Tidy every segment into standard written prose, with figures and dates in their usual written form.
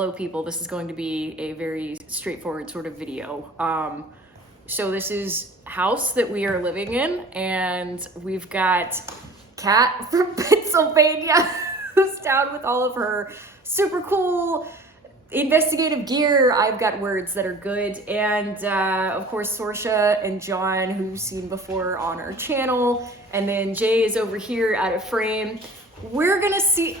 hello people, this is going to be a very straightforward sort of video. So this is house that we are living in, and we've got Kat from Pennsylvania who's down with all of her super cool investigative gear. I've got words that are good, and of course Sorsha and John, who you've seen before on our channel, and then Jay is over here out of frame. We're gonna see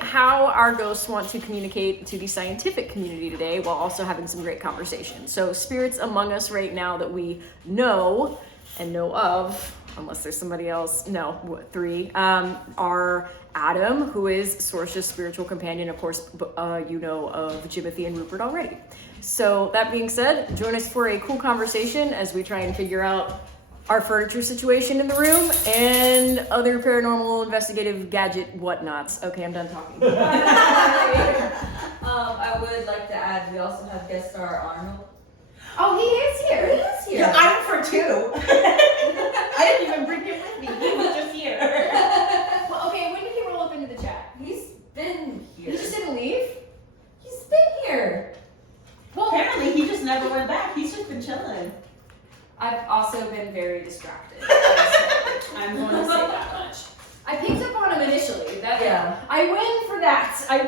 how our ghosts want to communicate to the scientific community today, while also having some great conversation. So spirits among us right now that we know and know of, unless there's somebody else, no, three, are Adam, who is Sorsha's spiritual companion. Of course, you know of Jimothy and Rupert already. So that being said, join us for a cool conversation as we try and figure out our furniture situation in the room and other paranormal investigative gadget whatnots. Okay, I'm done talking. I would like to add, we also have guest star Arnold. Oh, he is here. He is here. Yeah, I'm for two. I didn't even bring him with me. He was just here. Well, okay, when did he roll up into the chat? He's been here. He just didn't leave? He's been here. Well, apparently he just never went back. He's just been chilling. I've also been very distracted. I'm going to say that much. I picked up on him initially. Yeah. I win for that. I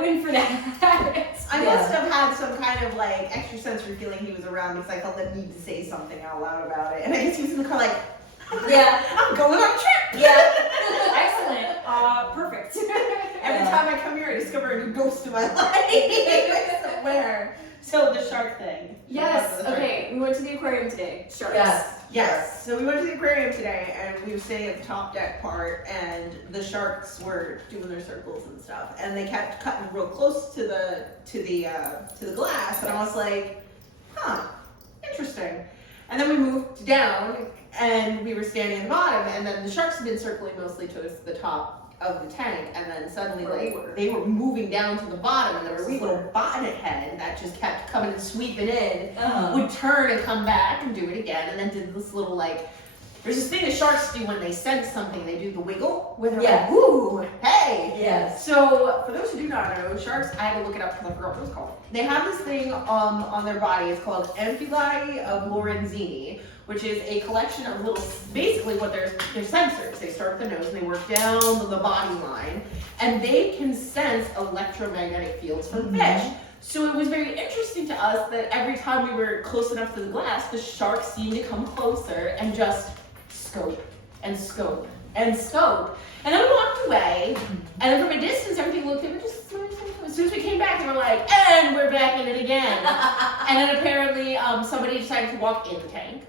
must have had some kind of like extrasensory feeling he was around because I felt the need to say something out loud about it. And I guess he was in the car like, Yeah. I'm going on a trip. Yeah. Excellent. Perfect. Every time I come here, I discover a new ghost in my life. Somewhere. So the shark thing. Yes. Okay. We went to the aquarium today. Sharks. Yes. So we went to the aquarium today, and we were sitting at the top deck part, and the sharks were doing their circles and stuff, and they kept cutting real close to the glass, and I was like, huh, interesting. And then we moved down, and we were standing at the bottom, and then the sharks had been circling mostly towards the top of the tank, and then suddenly they were moving down to the bottom, and there was this little bonnet head that just kept coming and sweeping in, would turn and come back and do it again, and then did this little there's this thing the sharks do when they sense something, they do the wiggle, where they're like, woo, hey. Yes. So for those who do not know, sharks, I had to look it up because I forgot what it was called. They have this thing on their body, it's called ampullae of Lorenzini, which is a collection of little, basically what they're sensors. They start at the nose and they work down the body line, and they can sense electromagnetic fields from fish. So it was very interesting to us that every time we were close enough to the glass, the sharks seemed to come closer and just scope and scope and scope. And then we walked away, and then from a distance, everything looked at me just. As soon as we came back, they were like, and we're back in it again. And then apparently somebody decided to walk in the tank.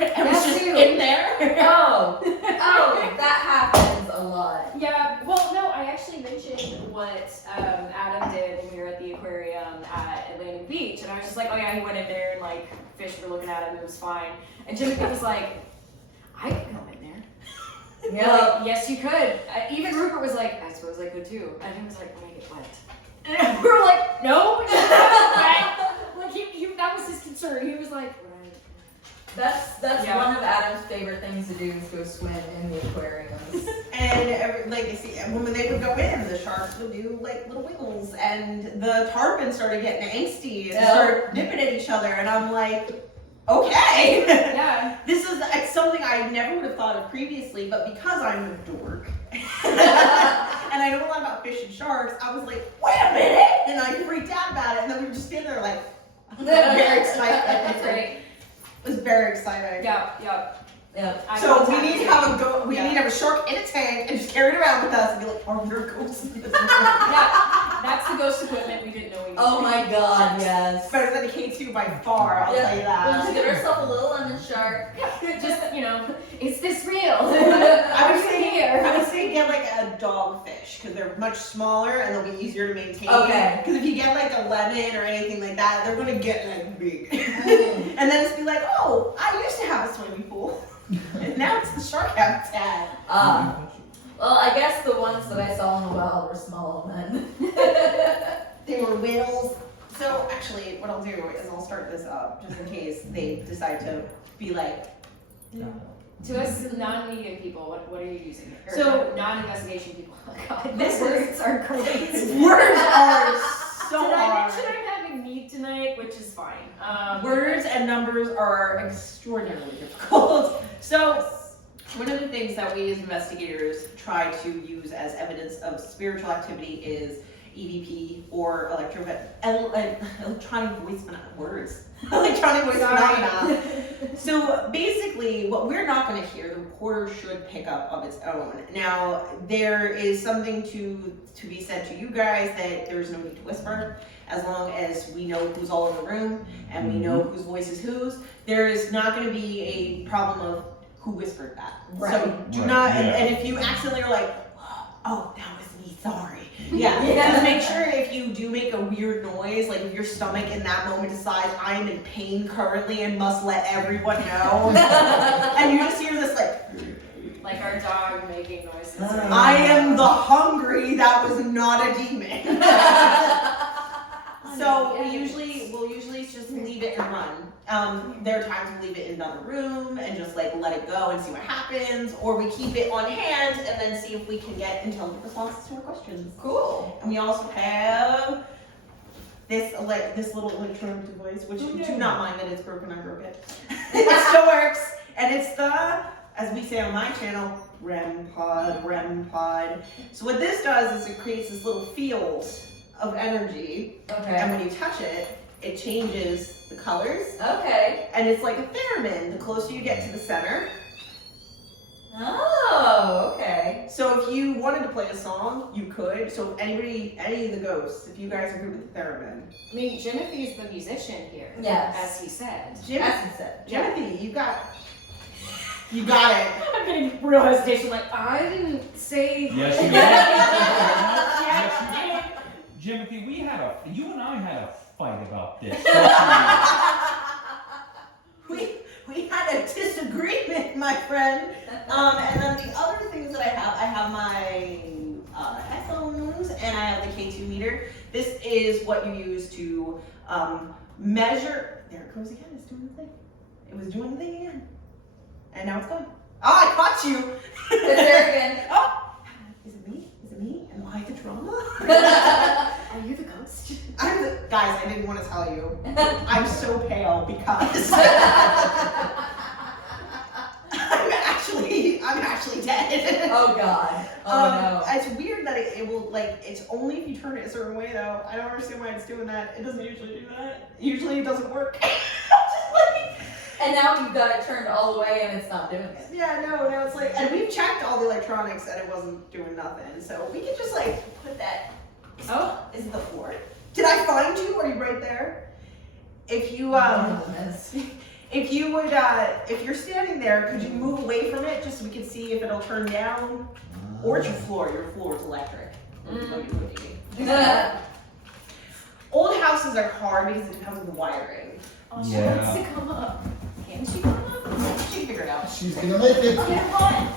And was just in there. Oh, that happens a lot. Yeah, well, no, I actually mentioned what Adam did when we were at the aquarium at Atlantic Beach, and I was just like, oh yeah, he went in there and fish were looking at him, it was fine. And Jimothy was like, I could go in there. Yeah. Like, yes, you could. Even Rupert was like, I suppose I could too. And he was like, when I get wet. And we were like, no. That was his concern. He was like, That's one of Adam's favorite things to do is go swim in the aquariums. And when they would go in, the sharks would do little wiggles, and the tarpon started getting angsty and started nipping at each other, and I'm like, okay. Yeah. This is something I never would have thought of previously, but because I'm a dork and I know a lot about fish and sharks, I was like, wait a minute, and I freaked out about it, and then we were just standing there very excited. That's right. It was very exciting. Yeah. So we need to have we need to have a shark in a tank and just carry it around with us and be like, are there ghosts in this room? That's the ghost equipment we didn't know we needed. Oh my god, yes. Better than a K2 by far, I'll tell you that. We'll just get ourselves a little lemon shark. Just, is this real? I would say get a dogfish because they're much smaller and they'll be easier to maintain. Okay. Because if you get a lemon or anything like that, they're going to get big. And then it's be like, oh, I used to have a swimming pool. And now it's the shark habitat. Well, I guess the ones that I saw in the wild were small then. They were whales. So actually, what I'll do is I'll start this up just in case they decide to be like, no. To us non-media people, what are you using? Or So non-investigation people. God, this words are great. Words numbers are extraordinarily difficult. So one of the things that we as investigators try to use as evidence of spiritual activity is EVP or electronic voice phenomena. So basically, what we're not going to hear, the recorder should pick up of its own. Now, there is something to be said to you guys that there is no need to whisper, as long as we know who's all in the room and we know whose voice is whose. There is not going to be a problem of who whispered that. Right. So do not, and if you accidentally are like, oh, that was me, sorry. Just make sure if you do make a weird noise, like if your stomach in that moment decides I am in pain currently and must let everyone know, and you just hear this like our dog making noises. I am the hungry, that was not a demon. So we'll usually just leave it and run. There are times we leave it in another room and just like let it go and see what happens, or we keep it on hand and then see if we can get intelligent responses to our questions. Cool. And we also have this little electronic device, which do not mind that it's broken. I broke it. It still works, and it's the, as we say on my channel, REM pod. So what this does is it creates this little field of energy, and when you touch it, it changes the colors. Okay. And it's like a theremin. The closer you get to the center. Oh, okay. So if you wanted to play a song, you could. So any of the ghosts, if you guys agree with the theremin. I mean, Jimothy's the musician here. Yes. As he said. Jimothy, you got it. I'm getting real hesitation, like, I didn't say. Yes, you did. Yes, you did. Jimothy, you and I had a fight about this. We had a disagreement, my friend. And then the other things that I have my headphones and I have the K2 meter. This is what you use to measure. There it goes again. It's doing the thing. It was doing the thing again. And now it's gone. Oh, I caught you. It's there again. Oh. Is it me? Am I the drama? Are you the ghost? Guys, I didn't want to tell you. I'm so pale because I'm actually dead. Oh God. Oh no. It's weird that it will, like, it's only if you turn it a certain way though. I don't understand why it's doing that. It doesn't usually do that. Usually it doesn't work. And now you've got it turned all the way and it's not doing it. Yeah, no, it's like, and we've checked all the electronics and it wasn't doing nothing. So we could just like put that. Oh, is it the floor? Did I find you? Are you right there? If you if you're standing there, could you move away from it just so we can see if it'll turn down? Or it's your floor. Your floor is electric. Old houses are hard because it depends on the wiring. Oh, she wants to come up. Can she come up? She can figure it out. She's gonna make it. Okay, fine.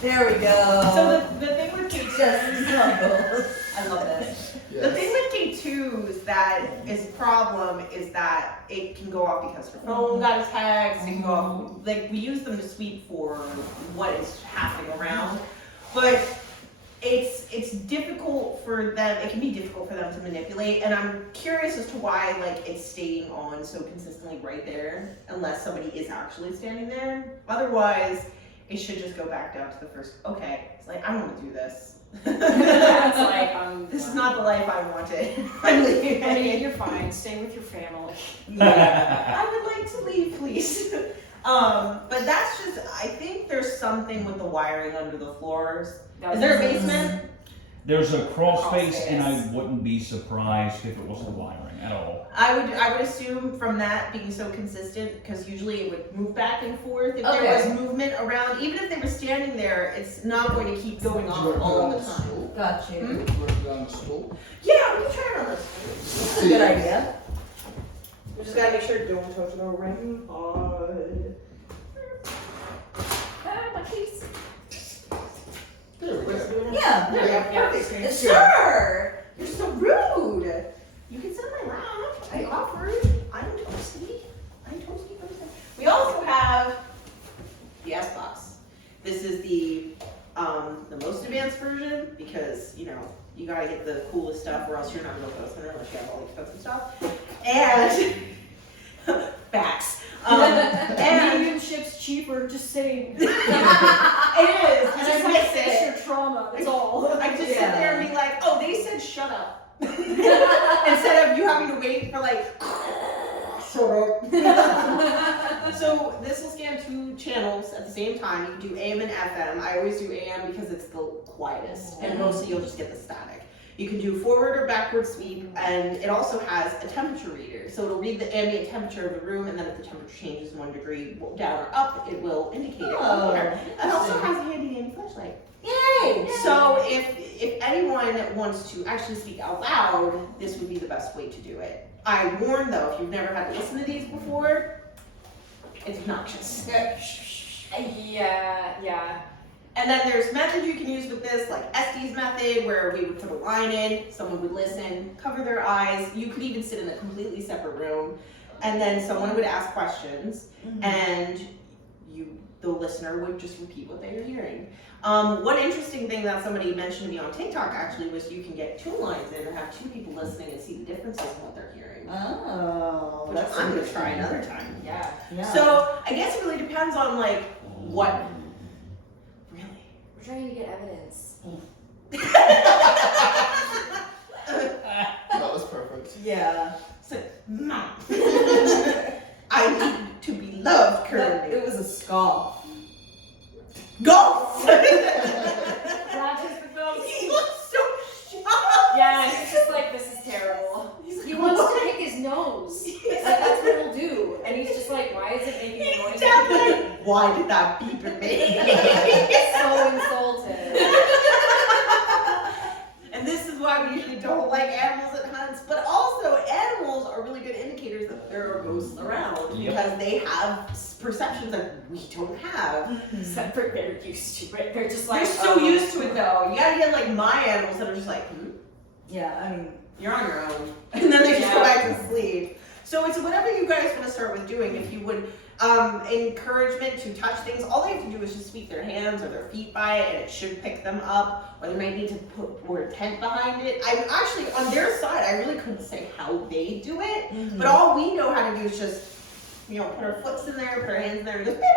There we go. So the thing with K2s, I love this. Yes. The thing with K2s that is a problem is that it can go off because her phone got attacked. It can go off, like we use them to sweep for what is happening around, but it's difficult for them. It can be difficult for them to manipulate, and I'm curious as to why like it's staying on so consistently right there, unless somebody is actually standing there. Otherwise, it should just go back down to the first. Okay, it's like I don't want to do this. It's like, this is not the life I wanted. I'm leaving. I mean, you're fine. Stay with your family. Yeah. I would like to leave, please. But that's just, I think there's something with the wiring under the floors. Is there a basement? There's a crawl space, and I wouldn't be surprised if it was the wiring at all. I would assume from that being so consistent, because usually it would move back and forth. If there was movement around, even if they were standing there, it's not going to keep going on all the time. Got you. Work down the stool. Yeah, we can try it on this. That's a good idea. We just gotta make sure don't touch the REM pod. My keys. There we go. Yeah. Perfect. Sure. You're so rude. You can sit on my lap. I offered. I'm toasty. person. We also have the SBox. This is the most advanced version because you gotta get the coolest stuff or else you're not gonna ghost hunter unless you have all the expensive stuff. And facts. And Medium ship's cheaper, just saying. it is. I just I like miss fix it. your trauma, that's all. I just sit there and be like, oh, they said shut up. Instead of you having to wait for like, shut up. So this will scan 2 channels at the same time. You can do AM and FM. I always do AM because it's the quietest, and mostly you'll just get the static. You can do forward or backward sweep, and it also has a temperature reader. So it'll read the ambient temperature of the room, and then if the temperature changes 1 degree down or up, it will indicate it on here. It also has a handy flashlight. Yay! So if anyone wants to actually speak out loud, this would be the best way to do it. I warn though, if you've never had to listen to these before, it's obnoxious. Yeah. And then there's methods you can use with this, like Estes method, where we would put a line in, someone would listen, cover their eyes. You could even sit in a completely separate room, and then someone would ask questions, and the listener would just repeat what they were hearing. One interesting thing that somebody mentioned to me on TikTok actually was you can get 2 lines in and have 2 people listening and see the differences in what they're hearing. Oh, Which I'm gonna try another time. Yeah. So I guess it really depends on like what. Really? We're trying to get evidence. That was perfect. Yeah. So, Mom, I need to be loved currently. It was a scoff. Ghosts! That is the ghost. He looks so shocked. Yeah, he's just like, this is terrible. He wants to pick his nose. Like, that's what he'll do. And he's just like, why is it making a noise? He's definitely like, why did that beep at me? So insulted. And this is why we usually don't like animals at hunts, but also animals are really good indicators that there are ghosts around because they have perceptions that we don't have. Except for they're used to it. They're just like, They're so used to it though. You gotta get like my animals that are just like, Yeah, I mean, you're on your own. And then they just go back to sleep. So it's whatever you guys want to start with doing. If you would encouragement to touch things, all they have to do is just sweep their hands or their feet by it and it should pick them up, or they might need to put more tent behind it. I'm actually, on their side, I really couldn't say how they do it, but all we know how to do is just, put our foots in there, put our hands in there, and just beep,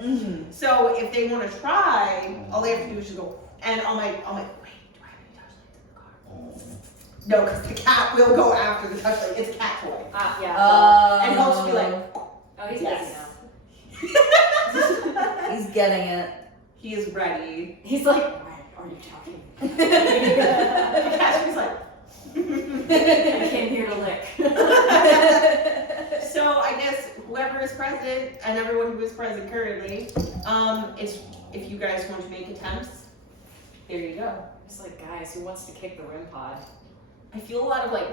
beep, beep, beep. So if they want to try, all they have to do is just go, and I'm like, wait, do I have any touchlights in the car? No, because the cat will go after the touchlight. It's a cat toy. yeah. And he'll just be like, Oh, he's yes. busy now. he's getting it. he is ready. He's like, why are you talking? The cat's like, I came here to lick. So I guess whoever is present and everyone who is present currently, it's if you guys want to make attempts, there you go. It's like, guys, who wants to kick the REM pod? I feel a lot of like,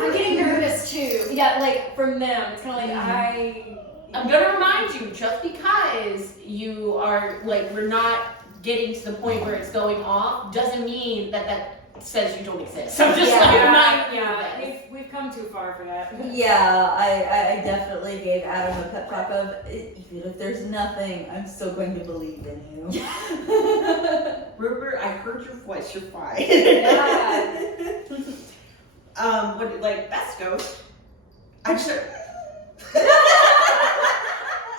I'm getting nervous too. Yeah, like from them, it's kind of like I'm gonna remind you, just because you are like, we're not getting to the point where it's going off, doesn't mean that says you don't exist. So just remind you of this. we've come too far for that. Yeah, I definitely gave Adam a pep talk of, even if there's nothing, I'm still going to believe in you. Rupert, I heard your voice, you're fine. Yeah. What like best ghost? I'm sure.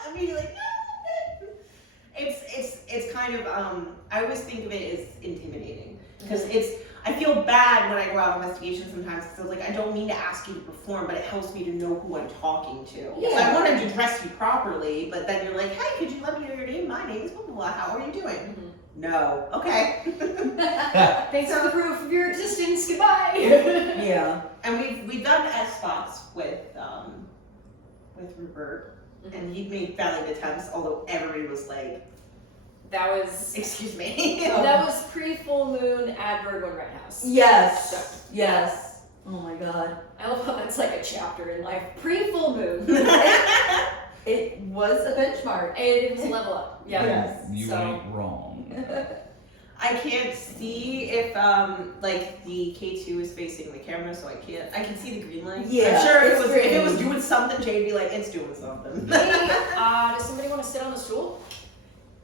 Immediately. It's kind of I always think of it as intimidating because I feel bad when I go out on investigation sometimes because like I don't mean to ask you to perform, but it helps me to know who I'm talking to. Yeah. So I wanted to dress you properly, but then you're like, hey, could you let me know your name? My name is blah blah blah. How are you doing? Mm-hmm. No. Okay. Thanks for the proof of your existence. Goodbye. Yeah. And we've done SBox with Rupert, and he made valiant attempts, although everybody was like, That was excuse me. that was pre-full moon at Virgo Red House. Yes. Yes. Oh my god. I love how that's like a chapter in life. Pre-full moon. It was a benchmark. It was level up. Yeah. Yes. You So- ain't wrong. I can't see if like the K2 is facing the camera, so I can see the green line. Yeah, I'm sure it's if it was green. doing something, Jay'd be like, it's doing something. Hey, does somebody want to sit on the stool?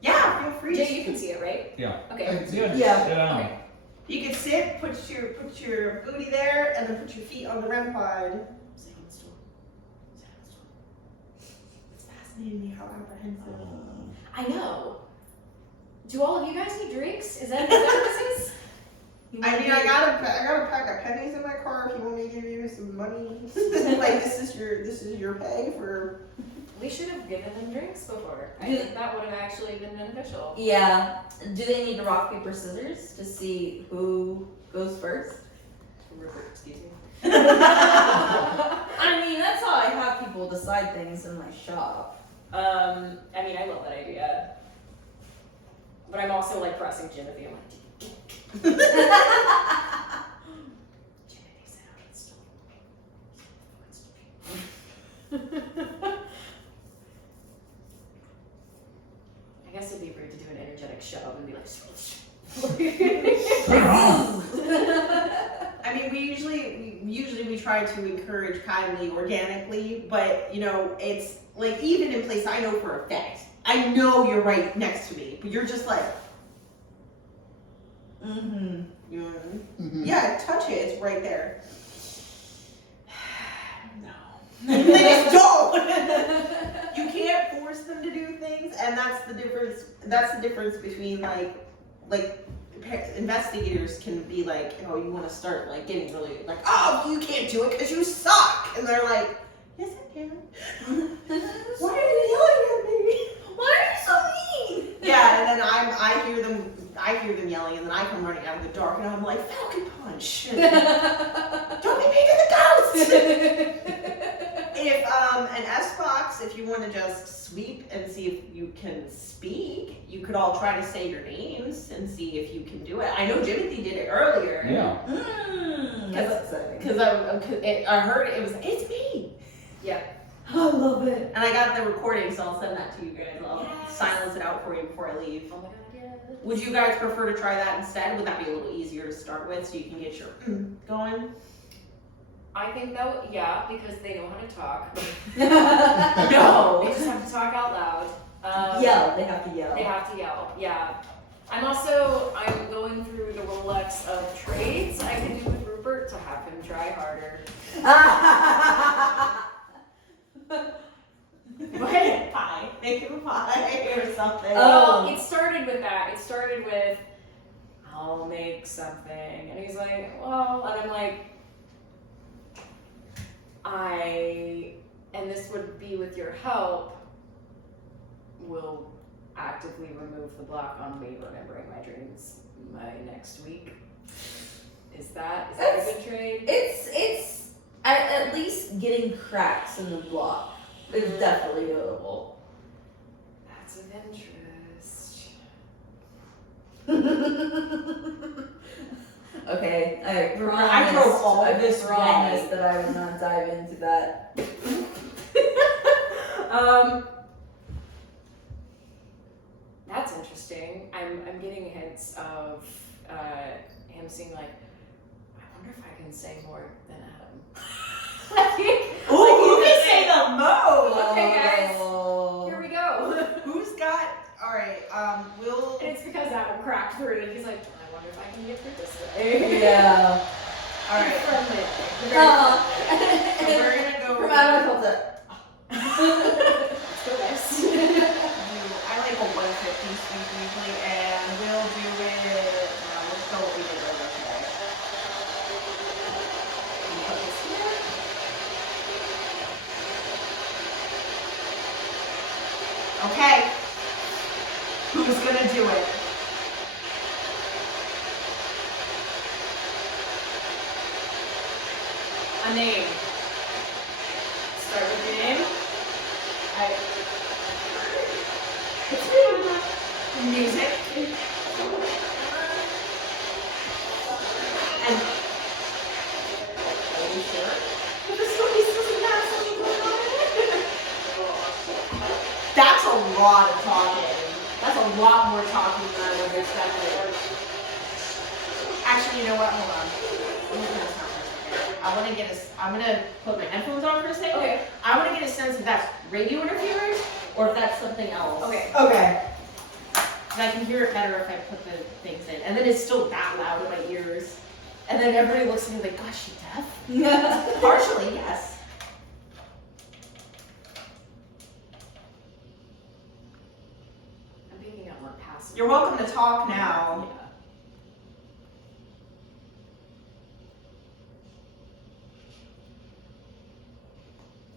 Yeah, feel free. Jay, you can see it, right? Yeah. Okay. Good. Yeah. Sit down. Okay. You can sit, put your booty there, and then put your feet on the REM pod. Sit on the stool. Sit on the stool. fascinated me how apprehensive. I know. Do all of you guys need drinks? Is that what this is? I mean, I got a pack of pennies in my car. If you want me to give you some money, like this is your pay for. We should have given them drinks before. I think that would have actually been beneficial. Yeah. Do they need to rock, paper, scissors to see who goes first? Rupert, excuse me. I mean, that's how I have people decide things in my shop. I mean, I love that idea. But I'm also like pressing Jimothy. I'm like, Jimothy's out. It's still. I guess it'd be weird to do an energetic shove and be like, I mean, we usually try to encourage kindly, organically, but you know, it's like even in place, I know for a fact, I know you're right next to me, but you're just like, you know what I mean? Mhm. Yeah, touch it, it's right there. No, they just don't. You can't force them to do things, and that's the difference. That's the difference between like. Investigators can be like, oh, you want to start like getting really like, oh, you can't do it because you suck, and they're like, yes, I can. Why are you yelling at me? Why are you so mean? Yeah, and then I hear them yelling, and then I come running out of the dark, and I'm like, Falcon Punch. Don't be mean to the ghosts. If an SBox, if you want to just sweep and see if you can speak, you could all try to say your names and see if you can do it. I know Jimothy did it earlier. Yeah. That's exciting. Because I heard it was like, it's me. yeah. I love it. And I got the recording, so I'll send that to you guys. I'll Yes. silence it out for you before I leave. Oh my god, yes. Would you guys prefer to try that instead? Would that be a little easier to start with so you can get your going? I think that would, yeah, because they know how to talk. No. They just have to talk out loud. Yell. They have to yell. They have to yell, yeah. I'm going through the Rolex of trades I can do with Rupert to have him try harder. What? Pie. Make him a pie or something. Well, it started with that. It started with, I'll make something. And he's like, well, and I'm like, and this would be with your help, will actively remove the block on me remembering my dreams my next week. Is that a good trade? It's at least getting cracks in the block is definitely notable. That's of interest. Okay, I I drove all this promised way. that I would not dive into that. That's interesting. I'm getting hints of him saying like, I wonder if I can say more than Adam. Ooh, you can say the most. Okay, guys. Oh. Here we go. Who's got? All right. Will. And it's because Adam cracked through and he's like, I wonder if I can get through this way. Yeah. All right. Friendly. So we're gonna go. From Adam, I felt it. Let's go, guys. I like a 150 sweep usually, and we'll do it. No, let's go what we did over today. And put this here. Okay. Who's gonna do it? A name. Start with your name. Music. And are you sure? But the story doesn't have something going on in it. That's a lot of talking. That's a lot more talking than I would have expected. Actually, you know what? Hold on. I'm gonna turn this on for a second. I'm gonna put my headphones on for a second. Okay. I want to get a sense if that's radio interference or if that's something else. Okay. Okay. And I can hear it better if I put the things in. And then it's still that loud in my ears. And then everybody looks at me like, gosh, you deaf? Partially, yes. You're welcome to talk now.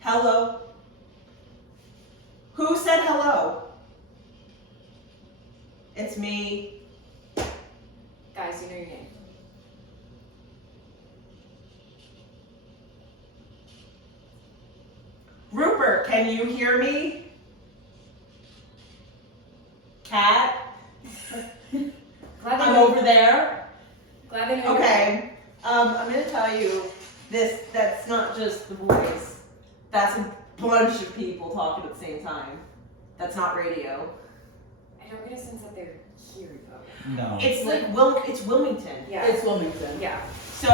Hello? Who said hello? It's me. Guys, you know your name. Rupert, can you hear me? Cat? Glad I'm they know. over there. Glad they know. Okay. I'm gonna tell you this, that's not just the voice. That's a bunch of people talking at the same time. That's not radio. I don't get a sense that they're here though. No. It's like it's Wilmington. Yeah. It's Wilmington. Yeah. So,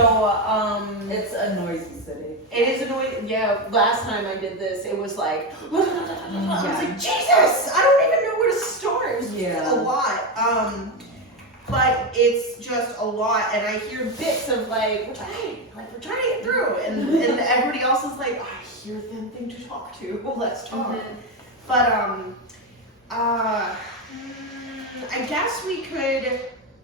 It's a noisy city. it is annoying. Yeah, last time I did this, it was like, I was like, Jesus, I don't even know where to start. It was just a lot. But it's just a lot, and I hear bits of like, we're trying to get through, and everybody else is like, I hear them thing to talk to. Well, let's talk. But I guess we could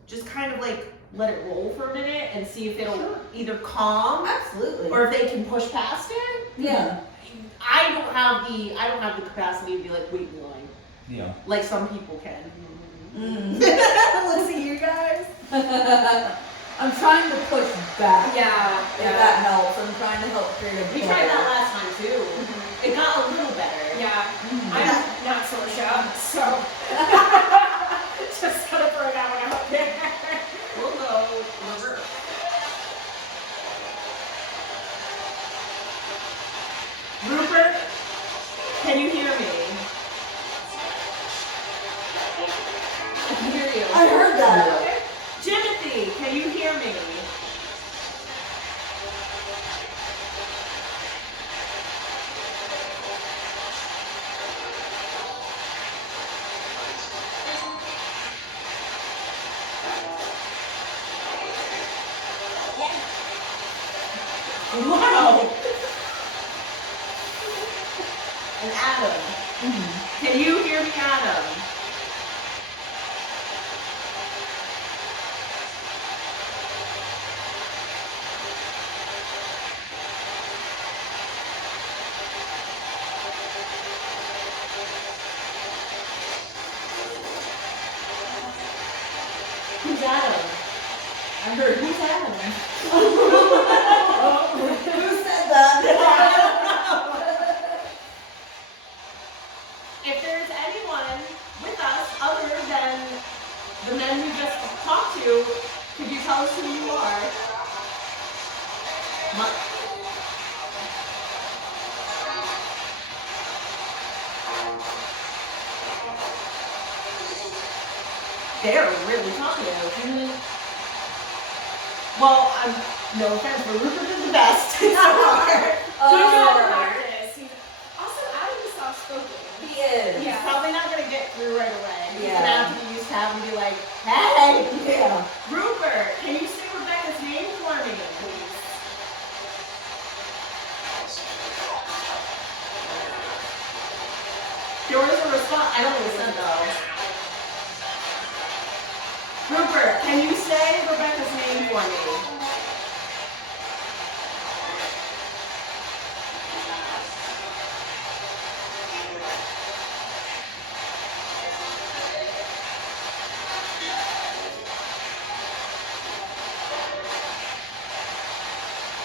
just kind of like let it roll for a minute and see if it'll either calm Absolutely. or if they can push past it. Yeah. I don't have the capacity to be like wait in line Yeah. like some people can. Let's see you guys. I'm trying to push back. Yeah. If that helps. I'm trying to help create a We tried that last time too. It got a little better. Yeah. I'm not so sure, so just gonna throw that one out there. We'll go reverse. Rupert, can you hear me? I can hear you. I heard that. Timothy, can you hear me? Wow. And Adam. Can you hear me, Adam? Who's Adam? I heard, who's Adam? Who said that? If there's anyone with us other than the men we just talked to, could you tell us who you are? They're really talkative. Well, no offense, but Rupert is the best. He's Oh, practice. Also, Adam is soft spoken. he is. Yeah. Probably not gonna get through right away. He's Yeah. gonna have to be used to having to be like, hey! Yeah. Rupert, can you say Rebekah's name for me, please? There was a response. I don't listen though. Rupert, can you say Rebekah's name for me?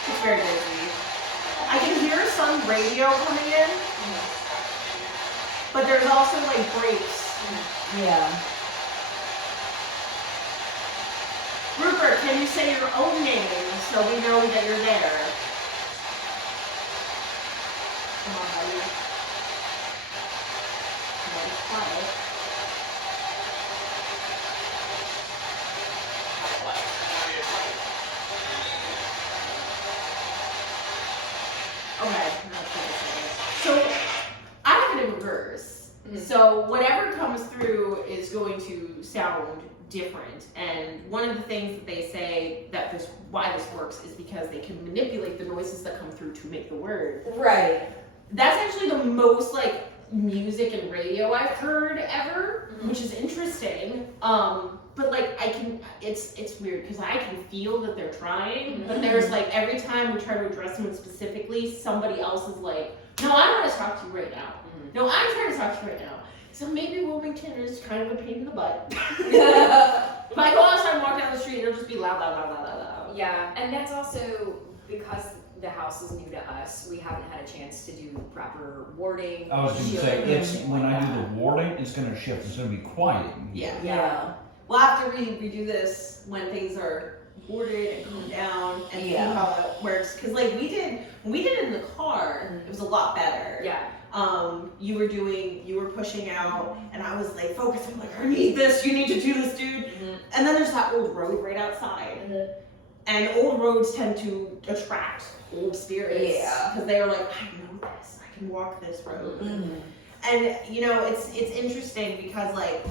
It's very busy. I can hear some radio coming in, but there's also like breaks. Yeah. Rupert, can you say your own name so we know that you're there? Come on, buddy. Come on, it's quiet. Okay. So I have it in reverse. So whatever comes through is going to sound different. And one of the things that they say that why this works is because they can manipulate the noises that come through to make the word. Right. That's actually the most like music and radio I've heard ever, which is interesting. But like it's weird because I can feel that they're trying, but there's like every time we try to address someone specifically, somebody else is like, no, I want to talk to you right now. No, I'm trying to talk to you right now. So maybe Wilmington is kind of a pain in the butt. If I go outside and walk down the street, it'll just be loud, loud, loud, loud, loud, loud. Yeah, and that's also because the house is new to us. We haven't had a chance to do proper warding. I was going to say, it's when I do the warding, it's going to shift. It's going to be quiet. Yeah. We'll have to redo this when things are boarded and calmed down and see how that works. Because like when we did it in the car, it was a lot better. Yeah. You were pushing out, and I was like focusing, like, I need this, you need to do this, dude. And then there's that old road right outside. And old roads tend to attract old spirits. Yeah. Because they are like, I know this, I can walk this road. And you know, it's interesting because like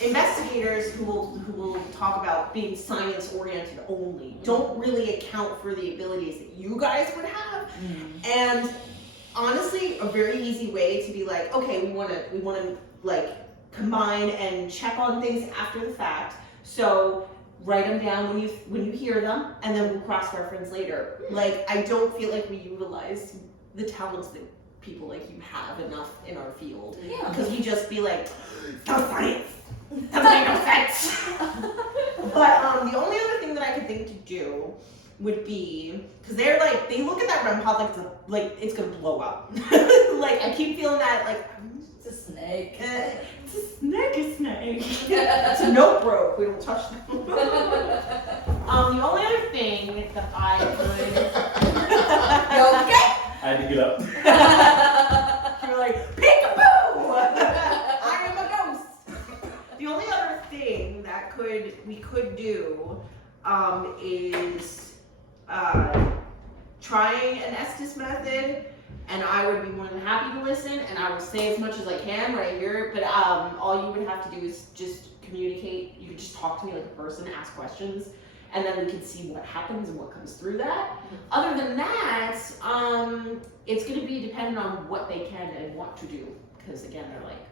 investigators who will talk about being science oriented only don't really account for the abilities that you guys would have. And honestly, a very easy way to be like, okay, we want to like combine and check on things after the fact. So write them down when you hear them, and then we'll cross-reference later. Like, I don't feel like we utilize the talents that people like you have enough in our field. Yeah. Because we just be like, no science. Doesn't make no sense. But the only other thing that I could think to do would be, because they're like, they look at that REM pod like it's gonna blow up. Like, I keep feeling that, like, It's a snake. it's a snake. It's a note broke. We don't touch them. The only other thing that I could. You okay? I had to get up. You're like, peekaboo! I am a ghost. The only other thing that we could do is trying an Estes method, and I would be more than happy to listen, and I would say as much as I can right here, but all you would have to do is just communicate. You could just talk to me like a person, ask questions, and then we could see what happens and what comes through that. Other than that, it's going to be dependent on what they can and want to do, because again, they're like,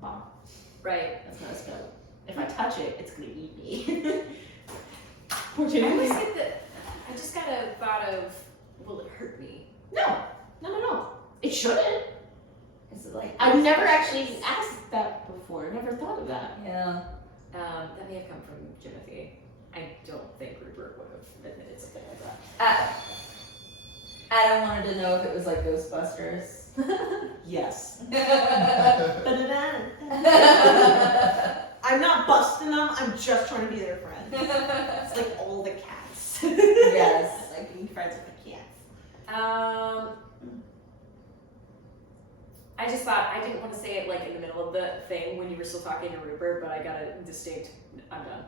Mom, Right. that's not a spell. If I touch it, it's going to eat me. I always get that. I just got a thought of, will it hurt me? No. It shouldn't. Is it like I've never actually asked that before. I never thought of that. Yeah. That may have come from Timothy. I don't think Rupert would have admitted something like that. Adam wanted to know if it was like Ghostbusters. Yes. I'm not busting them. I'm just trying to be their friend. It's like all the cats. Yes. Like being friends with the cats. I just thought I didn't want to say it like in the middle of the thing when you were still talking to Rupert, but I got a distinct. I'm done.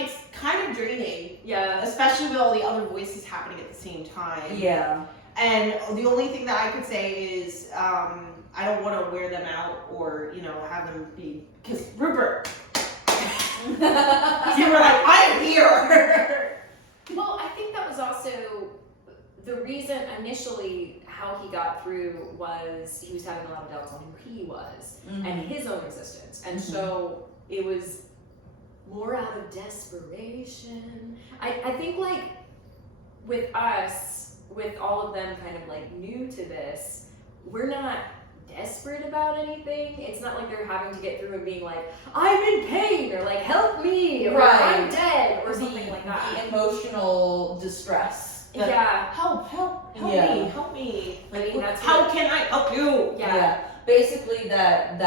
It's kind of draining. Yeah. Especially with all the other voices happening at the same time. Yeah. And the only thing that I could say is, I don't want to wear them out or, have them be, because Rupert, you were like, I am here. Well, I think that was also the reason initially how he got through was he was having a lot of doubts on who he was and his own existence. And so it was more out of desperation. I think like with us, with all of them kind of like new to this, we're not desperate about anything. It's not like they're having to get through and being like, I'm in pain, or like, help me, or I'm dead, or something like that. The emotional distress. Yeah. Help Yeah. me. I mean, that's How what- can I help you? Yeah. Basically that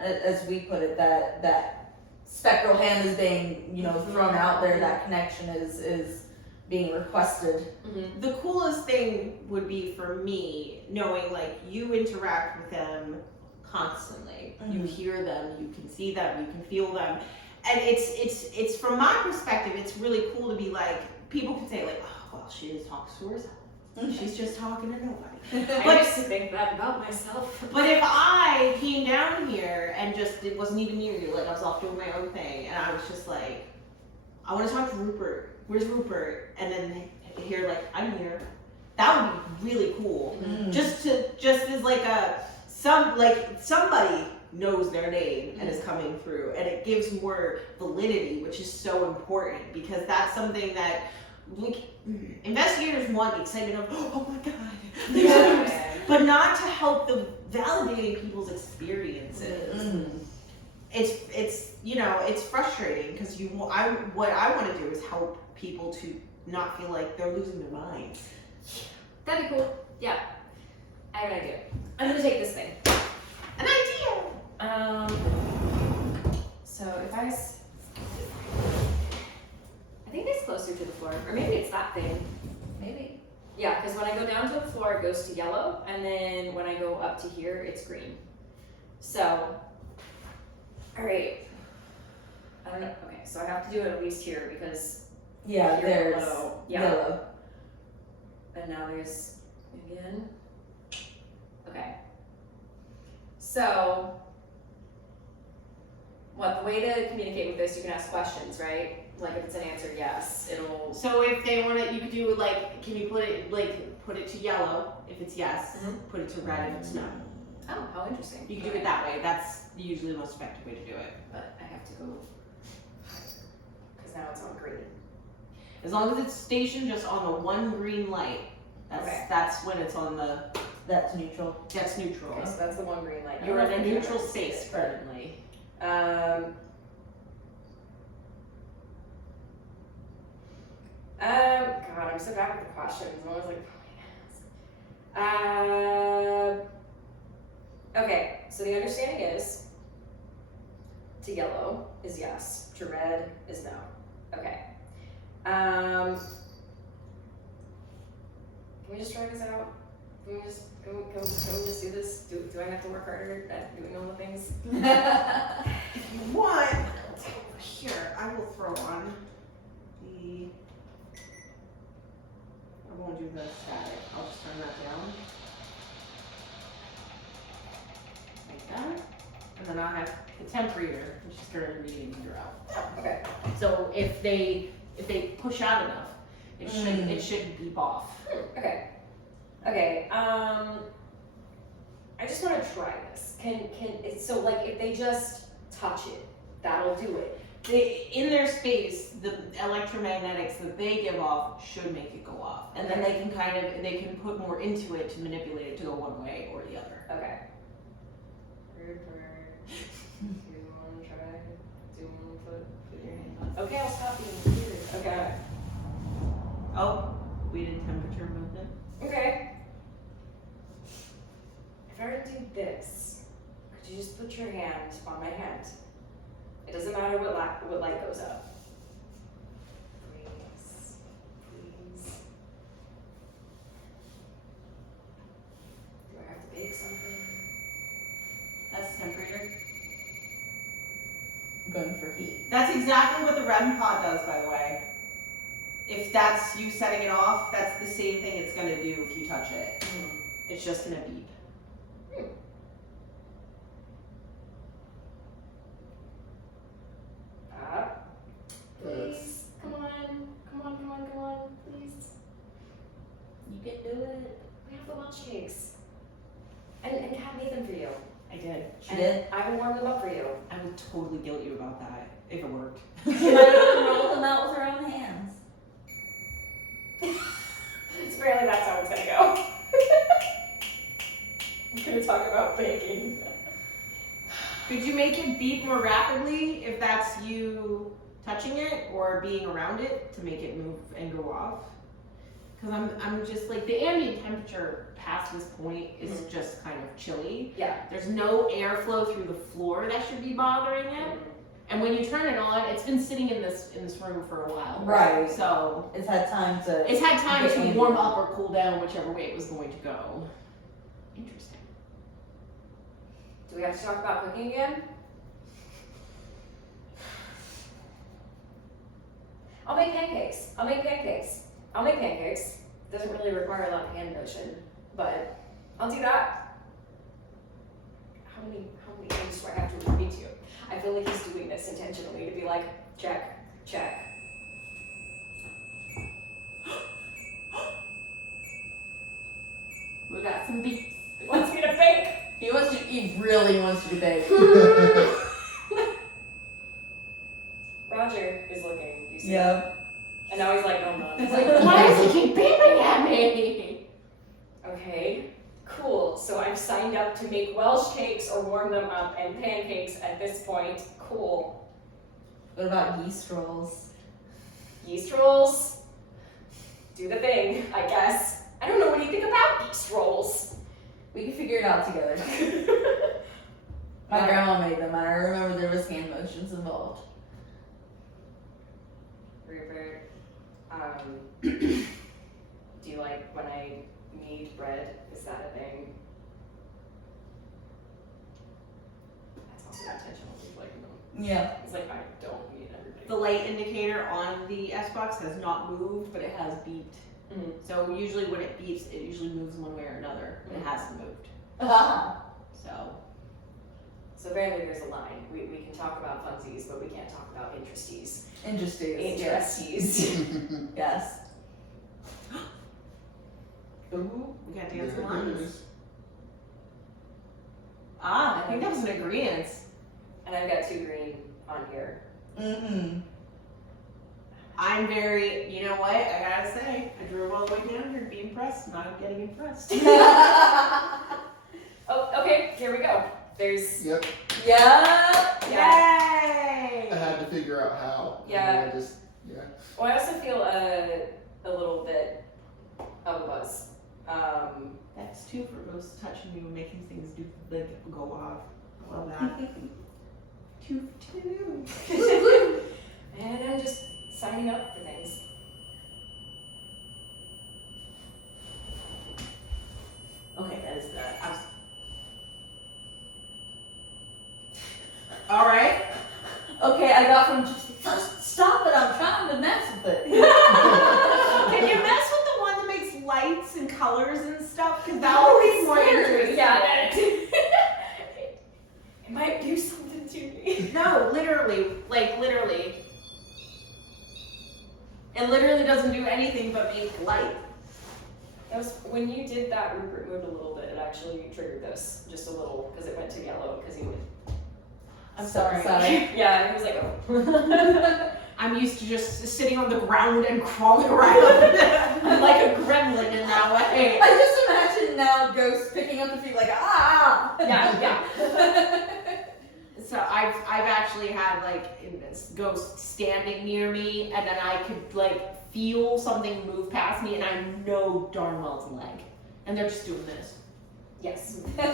as we put it, that spectral hand is being, thrown out there, that connection is being requested. The coolest thing would be for me knowing like you interact with them constantly. You hear them, you can see them, you can feel them. And it's from my perspective, it's really cool to be like, people can say like, oh, well, she just talks to herself. She's just talking to nobody. I used to think that about myself. But if I came down here and it wasn't even near you, like I was off doing my own thing, and I was just like, I want to talk to Rupert. Where's Rupert? And then hear like, I'm here. That would be really cool. Just as like somebody knows their name and is coming through, and it gives more validity, which is so important, because that's something that investigators want the excitement of, oh my god, but not to help the validating people's experiences. It's it's frustrating because what I want to do is help people to not feel like they're losing their minds. That'd be cool. Yeah. I have an idea. I'm gonna take this thing. An idea. So if I think it's closer to the floor, or maybe it's that thing. Maybe. Yeah, because when I go down to the floor, it goes to yellow, and then when I go up to here, it's green. So, all right. I don't know. Okay, so I have to do it at least here because Yeah, here there's below. Yeah. yellow. And now there's again. Okay. So, the way to communicate with this, you can ask questions, right? Like if it's an answer yes, it'll. So if they want it, you could do can you put it to yellow if it's yes, put it to red if it's no. Oh, how interesting. You can do it that way. That's usually the most effective way to do it. But I have to go because now it's on green. As long as it's stationed just on the one green light, that's when it's on the. That's neutral. That's neutral. Okay, so that's the one green light. You're in a neutral space currently. God, I'm so bad with the questions. I'm always like, okay, so the understanding is to yellow is yes, to red is no. Okay. Can we just try this out? Can we just do this? Do I have to work harder at doing all the things? If you want, here, I will throw on the. I won't do the static. I'll just turn that down. Like that. And then I'll have the temp reader, which is going to read and meter out. Okay. So if they push out enough, it should beep off. Okay. Okay. I just want to try this. So like if they just touch it, that'll do it. In their space, the electromagnetics that they give off should make it go off, and then they can put more into it to manipulate it to go one way or the other. Okay. Rupert, do you want to try? Do you want to put your hand on? Okay, I'll stop being weird. Okay. Oh, we did temperature movement. Okay. If I were to do this, could you just put your hand on my hand? It doesn't matter what light goes up. Please. Please. Do I have to bake something? That's temperature. I'm going for heat. That's exactly what the REM pod does, by the way. If that's you setting it off, that's the same thing it's gonna do if you touch it. It's just gonna beep. Please, come on, please. You can do it. We have the lunch cakes. And Kat made them for you. I did. She did? I will warm them up for you. I would totally guilt you about that if it worked. She might have rolled them out with her own hands. Apparently that's how it's gonna go. We're gonna talk about baking. Could you make it beep more rapidly if that's you touching it or being around it to make it move and go off? Because I'm just like, the ambient temperature past this point is just kind of chilly. Yeah. There's no airflow through the floor that should be bothering it. And when you turn it on, it's been sitting in this room for a while. Right. So It's had time to. it's had time get to ambient. warm up or cool down, whichever way it was going to go. Interesting. Do we have to talk about cooking again? I'll make pancakes. Doesn't really require a lot of hand motion, but I'll do that. How many things do I have to repeat to you? I feel like he's doing this intentionally to be like, check. We got some beef. He wants me to bake. He really wants you to bake. Roger is looking. You see? Yep. And now he's like, oh no. It's like, why does he keep beeping at me? Okay, cool. So I've signed up to make Welsh cakes or warm them up and pancakes at this point. Cool. What about yeast rolls? Yeast rolls. Do the thing, I guess. I don't know what do you think about yeast rolls. We can figure it out together. My grandma made them, and I remember there was hand motions involved. Rupert, do you like when I knead bread? Is that a thing? That's also intentional. He's like, no. Yeah. He's like, I don't need everybody. The light indicator on the SBox has not moved, but it has beeped. Mhm. So usually when it beeps, it usually moves one way or another. But it hasn't moved. So So apparently there's a line. We can talk about funsies, but we can't talk about interesties. Interesting. Interesties. Yes. ooh, we got There dance it lines. is. Ah, I think that was an agreement. And I've got 2 green on here. Mm-hmm. I'm very, you know what? I gotta say, I drove all the way down here to be impressed. Now I'm getting impressed. Oh, okay, here we go. There's, Yep, Yeah. Yay! I had to figure out how. Yeah. I just, yeah. well, I also feel a little bit of a buzz. That's 2 for most touching you and making things do like go off. I love that. 2 for 2. And I'm just signing up for things. Okay, that is all right. Okay, I got from just stop it. I'm trying to mess with it. Can you mess with the one that makes lights and colors and stuff? Because that would be more interesting. Yeah, it might do something to me. No, literally, like literally. It literally doesn't do anything but make light. That was when you did that. Rupert moved a little bit. It actually triggered this just a little because it went to yellow because he went. I'm So sorry. Yeah, he was like, oh. I'm used to just sitting on the ground and crawling around. I'm like a gremlin in that way. I just imagine now ghosts picking up the feet like ah. Yeah. So I've actually had like ghosts standing near me, and then I could like feel something move past me, and I know darn well it's a leg, and they're just doing this. Yes. And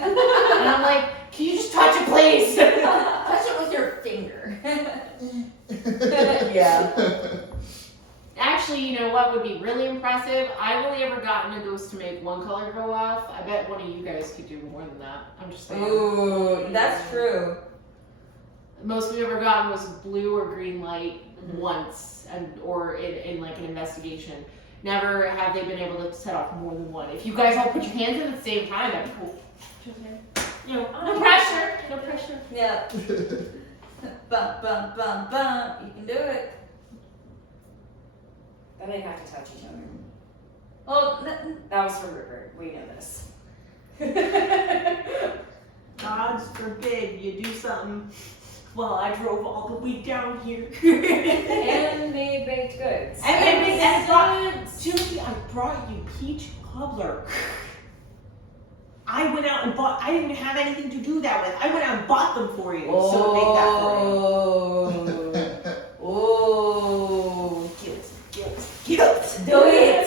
I'm like, can you just touch it, please? Touch it with your finger. Yeah. Actually, you know what would be really impressive? I've only ever gotten a ghost to make one color go off. I bet one of you guys could do more than that. I'm just saying. Ooh, that's true. Most we've ever gotten was blue or green light once, or in like an investigation. Never have they been able to set off more than one. If you guys all put your hands in at the same time, that'd be cool. You know, no pressure. No pressure. Yeah. Bump, bump, bump, bump. You can do it. Then they have to touch each other. Well, That was from Rupert. We know this. God's forbid you do something while I drove all the way down here. And made baked goods. Julie, I brought you peach cobbler. I went out and bought. I didn't have anything to do that with. I went out and bought them for you. So make that for you. Oh. Guilt. Do it.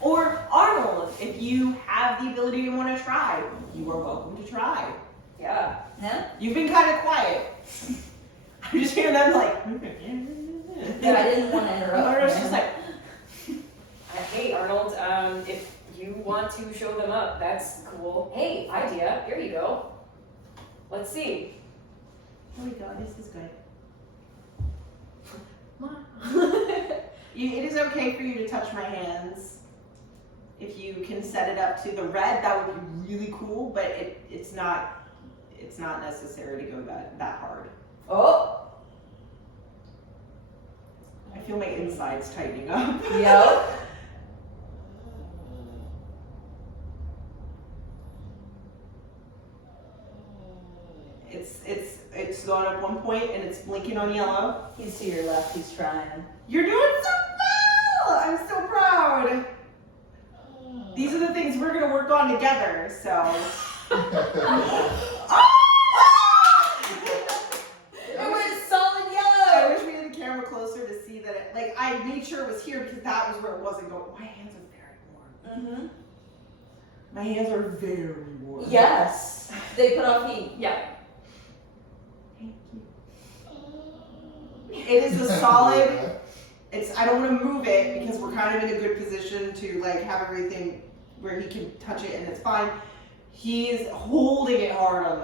Or Arnold, if you have the ability and want to try, you are welcome to try. Yeah. Yeah? You've been kind of quiet. I'm just hearing them like. Yeah, I didn't want to interrupt. Arnold's just like. Hey, Arnold, if you want to show them up, that's cool. Hey, idea. Here you go. Let's see. Here we go. This is good. It is okay for you to touch my hands. If you can set it up to the red, that would be really cool. But it's not necessary to go that hard. Oh. I feel my insides tightening up. Yep. on at one point and it's blinking on yellow. He's to your left, he's trying. You're doing so well! I'm so proud. These are the things we're gonna work on together, so. It was solid I yellow! wish we had the camera closer to see that like, I made sure it was here because that was where it wasn't going. My hands are very warm. Mm-hmm. My hands are very warm. Yes. They put off heat. Yeah. Thank you. It is a solid. I don't want to move it because we're kind of in a good position to like have everything where he can touch it and it's fine. He's holding it hard on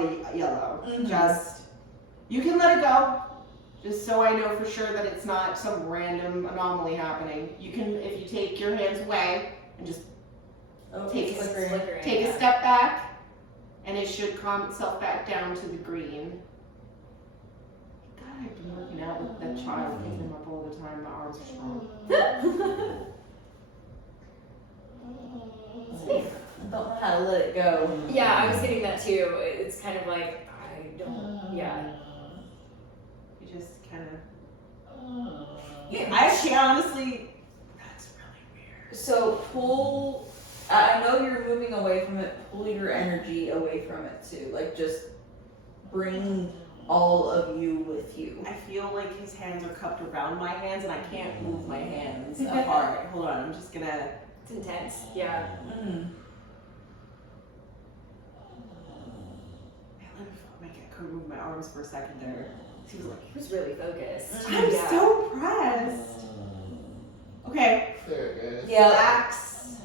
the yellow. Mhm. Just, you can let it go. Just so I know for sure that it's not some random anomaly happening. You can, if you take your hands away and just Oh, take it's a, flickering. take a step back, and it should calm itself back down to the green. God, I've been working out with that child, picking him up all the time. My arms are strong. I don't know how to let it go. Yeah, I was getting that too. It's kind of like, I don't, yeah. You just kind of. Yeah. I actually, honestly, that's really weird. So pull, I know you're moving away from it, pull your energy away from it too. Like just bring all of you with you. I feel like his hands are cupped around my hands, and I can't move my hands apart. Hold on, I'm just gonna. It's intense. Yeah. Mm. Let me move my arms for a second there. He was like, He was really focused. I'm Yeah. so impressed. Okay, There it goes. Yeah. relax.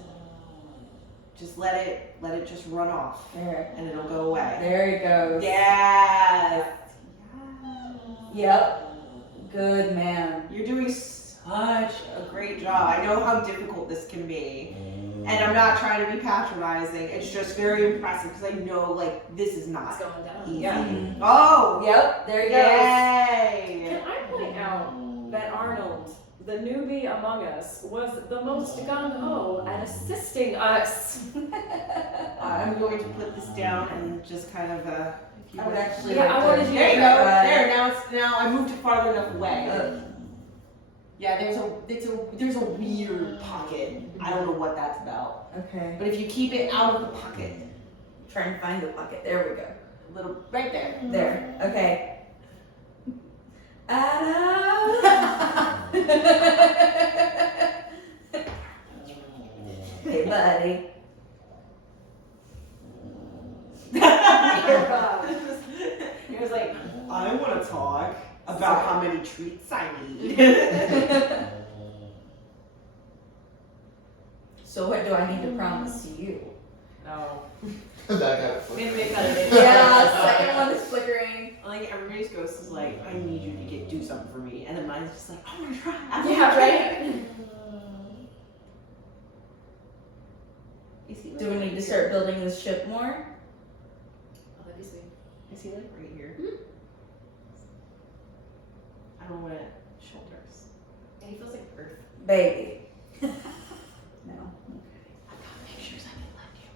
Just let it just run off, There. and it'll go away. There it goes. Yes. Yep. Good man. You're doing such a great job. I know how difficult this can be. And I'm not trying to be patronizing. It's just very impressive because I know, like, this is It's not going down. easy. Yeah. Oh! Yep. There you go. Yay! Can I point out that Arnold, the newbie among us, was the most gung-ho at assisting us. I'm going to put this down and just kind of, if you I would would- actually Yeah, like I to- wanted you There you go. try. There. Now I moved it farther enough away. Yeah, there's a weird pocket. I don't know what that's about. Okay. But if you keep it out of the pocket, Trying to find the pocket. There we go. a little right there. There. Okay. Adam. Hey, buddy. He was like, I want to talk about how many treats I need. So what do I need to promise to you? No. That got it. Maybe cut it in. Yeah, second one is flickering. Like everybody's ghost is like, I need you to do something for me, and then mine's just like, I'm gonna try. Yeah, right? Is he Do we need to start building this ship more? Oh, that'd be sweet. Is he like right here? I don't want it. Shoulders. Yeah, he feels like Earth. Baby. No. I got pictures I can lend you.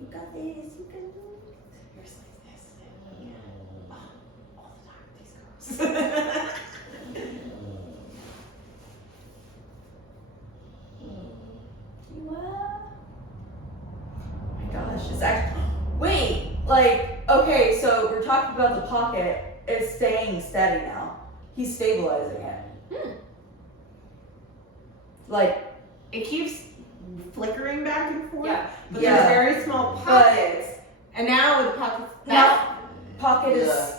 You got this. You can do Here's like this. All the time with these girls. You what? Oh my gosh, it's actually. Wait! Like, okay, so we're talking about the pocket. It's staying steady now. He's stabilizing it. Like, It keeps flickering back and forth, Yeah. but Yeah. there's very small pockets. And now the pocket's now, pocket is Yeah.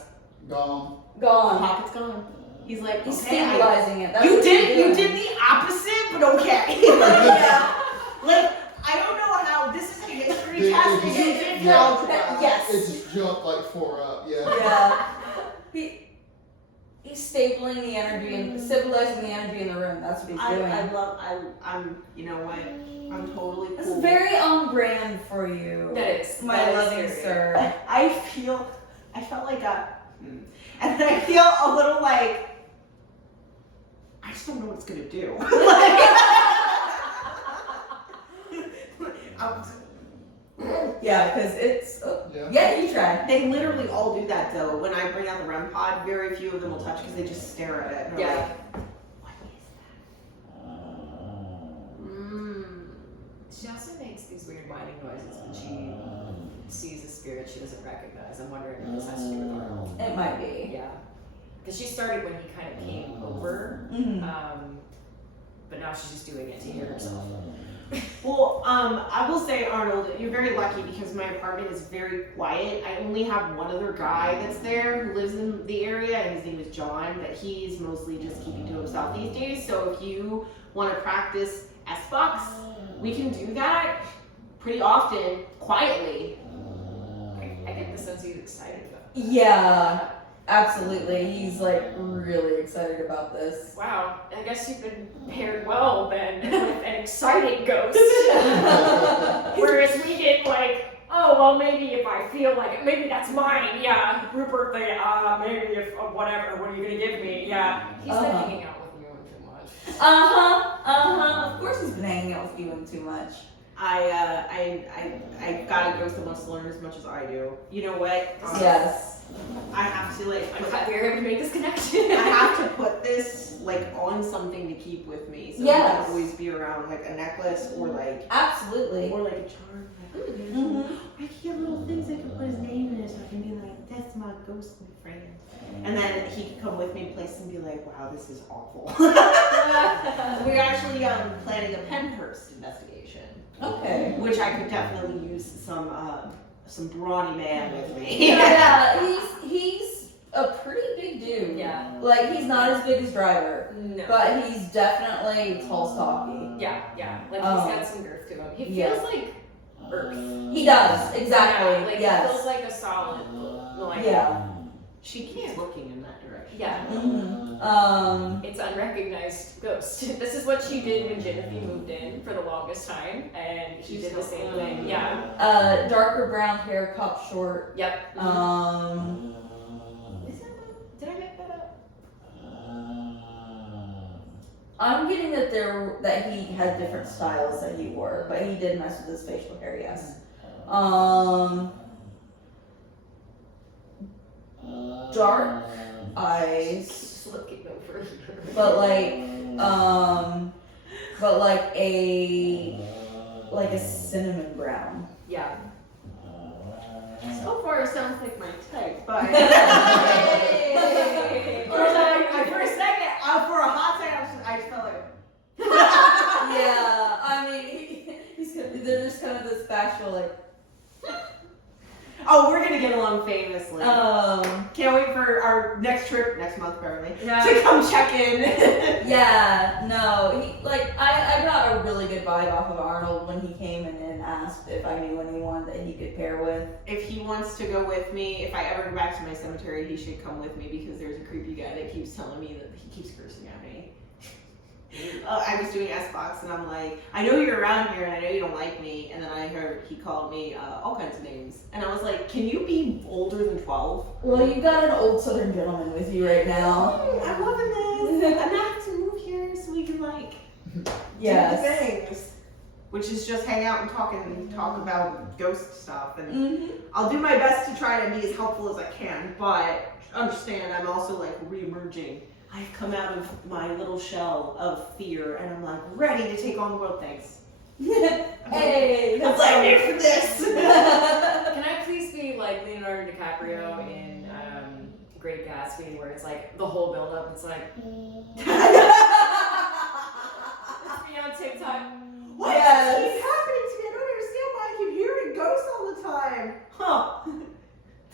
Gone. the gone. pocket's gone. He's like, He's okay, stabilizing it. That's you what did you're you doing. did the opposite, but okay. Yeah. Like, I don't know how this is a history It- test. it but just- you did yeah. algebra. Yes. It just jumped like 4 up. Yeah. Yeah. He's stabilizing the energy and stabilizing the energy in the room. That's what he's doing. I'm, you know what? I'm totally cool. This is very on brand for you. That is. My that is loving scary. sir. I felt like and then I feel a little like, I just don't know what it's gonna do. Yeah, because it's. Oh, Yeah. yeah, you try. They literally all do that though. When I bring out the REM pod, very few of them will touch because they just stare at it. And Yeah. Like, what is that? She also makes these weird whining noises when she sees a spirit she doesn't recognize. I'm wondering if this has to do with Arnold. It might be. Yeah. Because she started when he kind of came over, Mm-hmm. but now she's just doing it to hear herself. Well, I will say, Arnold, you're very lucky because my apartment is very quiet. I only have one other guy that's there who lives in the area, and his name is John, but he's mostly just keeping to himself these days. So if you want to practice SBox, we can do that pretty often, quietly. I get the sense he's excited about it. Yeah, absolutely. He's like really excited about this. Wow, I guess you've been paired well then with an exciting ghost. Whereas we get like, oh, well, maybe if I feel like it, maybe that's mine. Yeah, Rupert, maybe if whatever, what are you gonna give me? Yeah. He's been hanging out with me too much. Of course he's been hanging out with you and too much. I got a ghost that wants to learn as much as I do. You know what? Yes. I have to like I'm put, glad we were able to make this connection. I have to put this like on something to keep with me, so it Yes. can always be around, like a necklace or like Absolutely. a charm. Like, ooh, there's Mhm. I can get little things I can put his name in it, so I can be like, that's my ghost, my friend. And then he could come with me to places and be like, wow, this is awful. We're actually planning a Pennhurst investigation, Okay. which I could definitely use some brawny man with me. Yeah, he's a pretty big dude. Yeah. Like he's not as big as Driver, No. but he's definitely tall, stocky. Yeah. Like Oh. he's got some girth to him. He Yeah. feels like Earth. He does exactly. Yeah, like he yes. feels like a solid. Like, Yeah. She keeps looking in that direction. Yeah. Mm-hmm. It's unrecognized ghost. This is what she did when Jimothy moved in for the longest time, and she did the same thing. Yeah. Darker brown hair, cup short. Yep. Um. Is that did I make that up? I'm getting that that he had different styles that he wore, but he did mess with his facial hair. Yes. Dark eyes, Just looking over. but like a cinnamon brown. Yeah. So far, it sounds like my type, but Yay! for a second, for a hot second, I just felt like. Yeah, I mean, they're just kind of this bashful, like. Oh, we're gonna get along famously. Um. Can't wait for our next trip next month, apparently, Yeah. to come check in. Yeah. No. I got a really good vibe off of Arnold when he came in and asked if I knew anyone that he could pair with. If he wants to go with me, if I ever go back to my cemetery, he should come with me because there's a creepy guy that keeps telling me that he keeps cursing at me. I was doing SBox and I'm like, I know you're around here and I know you don't like me. And then I heard he called me all kinds of names. And I was like, can you be older than 12? Well, you got an old Southern gentleman with you right now. I'm loving this. I'm gonna have to move here so we can like do Yes. things. Which is just hang out and talk about ghost stuff. And Mm-hmm. I'll do my best to try to be as helpful as I can, but understand I'm also like re-emerging. I've come out of my little shell of fear and I'm like ready to take on the world. Thanks. Hey, I'm like ready for this. Can I please be like Leonardo DiCaprio in Great Gatsby, where it's like the whole build up, it's like it's me on TikTok. What Yes. keeps happening to me? I don't understand why I keep hearing ghosts all the time. Huh.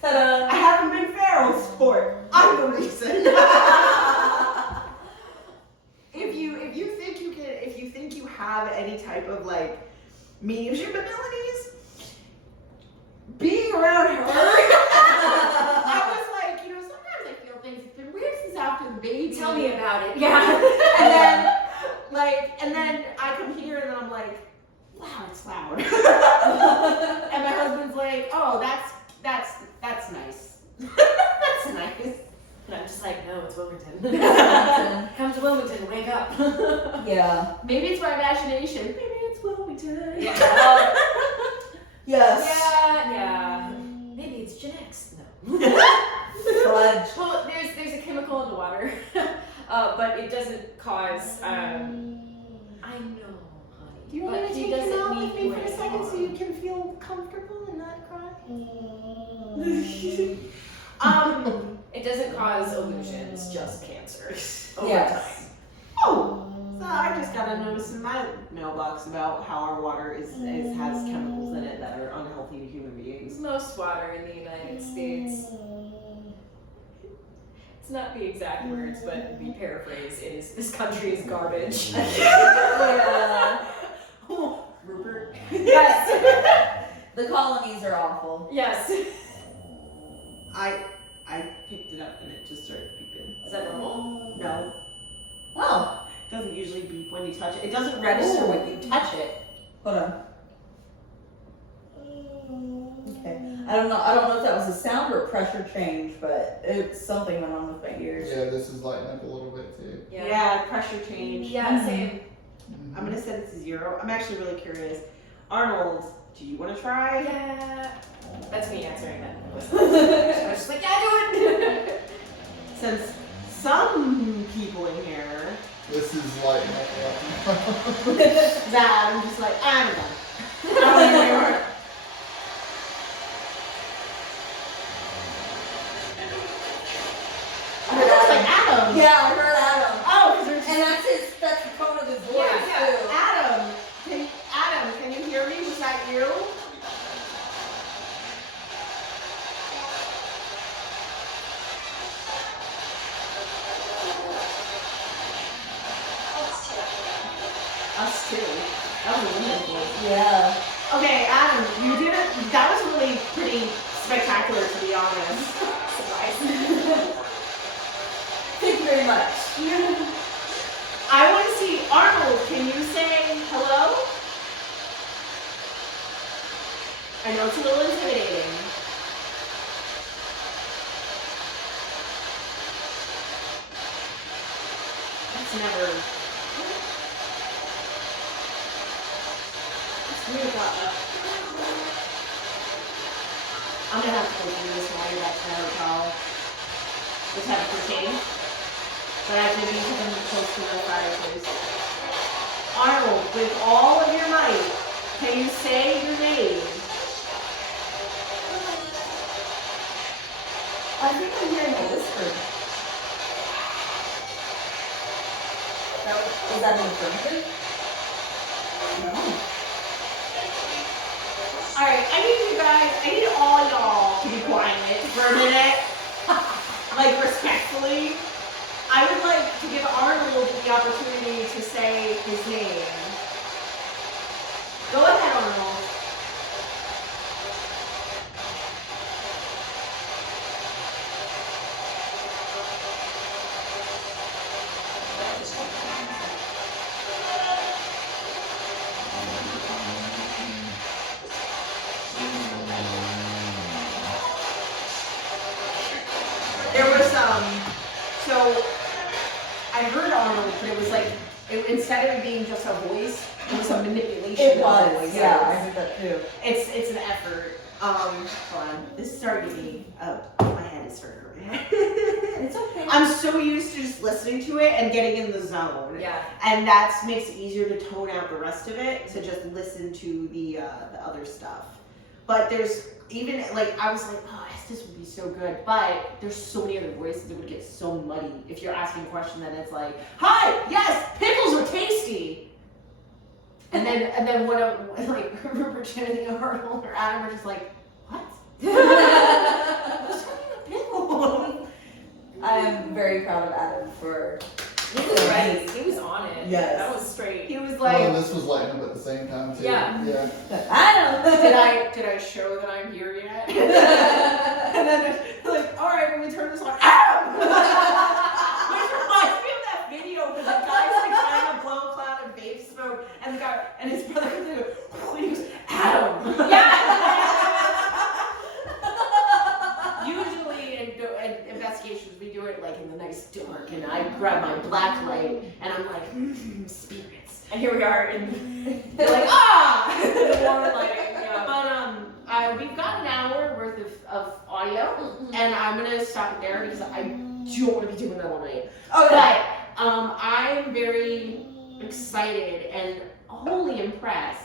Ta-da. I haven't been feral sport. I'm the reason. If you think you have any type of like mediumship abilities, being around her, I was like, sometimes I feel things. It's been weird since after the baby. Tell me about it. Yeah. and then I come here and I'm like, wow, it's loud. And my husband's like, oh, that's nice. That's nice. And I'm just like, no, it's Wilmington. Wilmington. Come to Wilmington, wake up. Yeah. Maybe it's my imagination. Maybe it's Wilmington. Yeah. Yes. Yeah. Maybe it's genetics. No. Fudge. Well, there's a chemical in the water, but it doesn't cause. I know, honey. Do you want me but to he take him doesn't out with mean me for a any second so harm. you can feel comfortable and not cry? It doesn't cause illusions, just cancer over Yes. time. Oh, so I just got a notice in my mailbox about how our water has chemicals in it that are unhealthy to human beings. Most water in the United States. It's not the exact words, but the paraphrase is, "This country is garbage." Yeah. Rupert. Yes. The colonies are awful. Yes. I picked it up and it just started beeping. Is that normal? No, Oh, it doesn't usually beep when you touch it. It doesn't register when you touch it. hold on. Okay. I don't know if that was a sound or a pressure change, but it's something went on with my ears. Yeah, this is lighting up a little bit too. Yeah, pressure change. Yeah, same. I'm gonna set it to 0. I'm actually really curious. Arnold, do you want to try? Yeah. That's me answering that. I was just like, yeah, do it. Since some people in here, This is lighting up a lot. that I'm just like, I'm done. I don't anymore. I heard that's like Adam. Yeah, I heard Adam. Oh, because And that's the tone of his voice yeah. too. Adam, can you hear me? Was that you? Us too. That was a really cool. Yeah. Okay, Adam, you did it. That was really pretty spectacular, to be honest. Thank you very much. I want to see Arnold. Can you say hello? I know it's a little intimidating. That's never. It's weird about that. I'm gonna have to go through this while you're back to the hotel. Just have it for change. But I didn't put them close to the fireplace. Arnold, with all of your might, can you say your name? I think I'm hearing a whisper. Is that an affirmative? Alright, I need all y'all to be quiet for a minute. Like, respectfully. I would like to give Arnold the opportunity to say his name. Go ahead, Arnold. There was so I heard Arnold, but it was like instead of it being just a voice, it was a manipulation. It of was. voices. Yeah, I heard that too. It's an effort. Hold on. This is starting to be. Oh, my head is starting to hurt. It's okay. I'm so used to just listening to it and getting in the zone. Yeah. And that makes it easier to tone out the rest of it to just listen to the other stuff. But there's even like I was like, oh, this would be so good. But there's so many other voices it would get so muddy if you're asking a question that it's like, hi, yes, pickles are tasty. And then what like Rupert, Arnold, or Adam are just like, what? What's a pickle? I am very proud of Adam for. He was right. He was on it. Yes. That was straight. He was Well, like, and this was lighting up at the same time too. Yeah. Yeah. Adam. did I show that I'm here yet? And then they're like, all right, when we turn this on, Adam! Which reminds me of that video where the guy's like trying to blow a cloud of vape smoke, and the guy and his brother comes in and he goes, Adam! Usually in investigations we do it like in the nice dark, and I grab my black light and I'm like, spirits. And here we are in They're like, ah! the warm lighting. Yeah. But we've got an hour worth of audio, and I'm gonna stop it there because I don't want to be doing that all night. Oh, But I'm very excited and wholly impressed.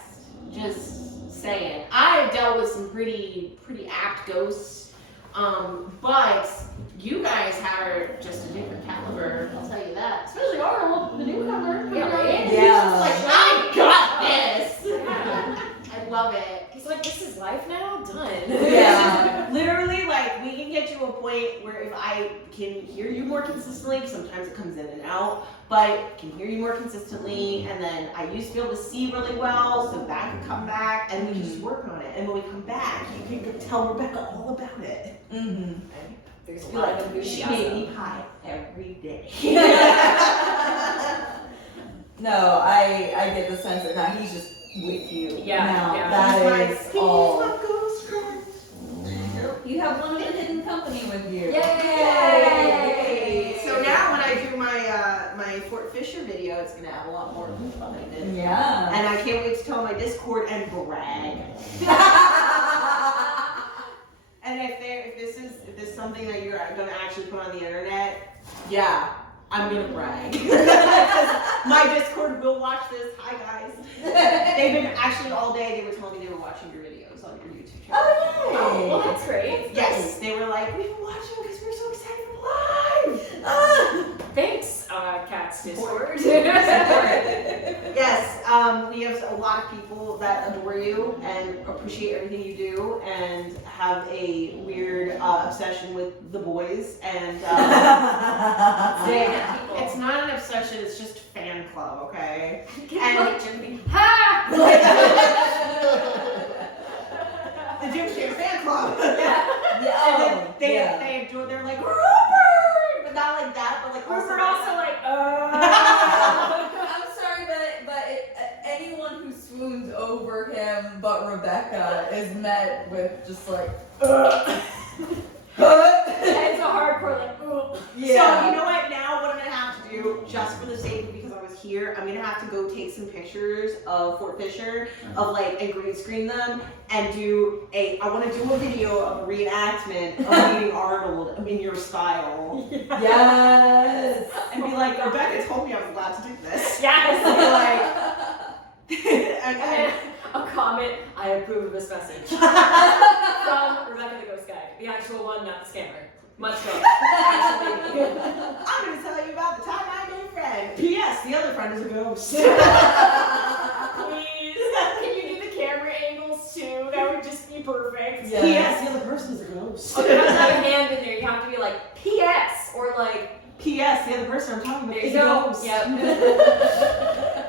Just saying, I've dealt with some pretty apt ghosts, but you guys are just a different caliber. I'll tell you that. Especially Arnold, the newcomer. He's just like, I got this. I love it. He's like, this is life now? Done. Yeah. Literally, like, we can get to a point where if I can hear you more consistently, 'cause sometimes it comes in and out, but can hear you more consistently, and then I used to be able to see really well, so that could come back, and we can just work on it. And when we come back, you can tell Rebekah all about it. Mm-hmm. There's a Be lot of like, she enthusiasm. made me pie every day. No, I get the sense that now he's just with you. Yeah, Now yeah. that is all. ghost friend. You have one of the hidden company with you. Yay! So now when I do my Fort Fisher video, it's gonna have a lot more behind it. Yeah. And I can't wait to tell my Discord and brag. And if this is something that you're gonna actually put on the internet, yeah, I'm gonna brag. My Discord will watch this. Hi guys. They've been actually all day. They were telling me they were watching your videos on your YouTube channel. Oh, Well, that's great. Yes, they were like, we've been watching because we're so excited for live. Thanks, Cat's Discord. Yes, we have a lot of people that adore you and appreciate everything you do and have a weird obsession with the boys. And it's not an obsession, it's just fan club, okay? And And- like Jimmy. Ha! The Jim Share fan club. Yeah. And then they yeah. adore, they're like, Rupert! But not like that, but like Rupert also like, I'm sorry, but anyone who swoons over him but Rebekah is met with just like, it's a hardcore like, ugh. yeah. So you know what? Now what I'm gonna have to do, just for the sake of because I was here, I'm gonna have to go take some pictures of Fort Fisher, of like and green screen them, and do I want to do a video of a reenactment of meeting Arnold in your style, Yes. and be like, Rebekah told me I was allowed to do this. Yes. And And then a comment, I approve of this message. From Rebekah the Ghost Guide. The actual one, not the scammer. Much better. Actually. I'm gonna tell you about the time I made a friend. P.S. The other friend is a ghost. Please. Can you do the camera angles too? That would just be perfect. Yeah. P.S. The other person is a ghost. Oh, you have to have a hand in there. You have to be like, P.S. or like, P.S. The other person I'm talking about there is you a go. ghost. Yep.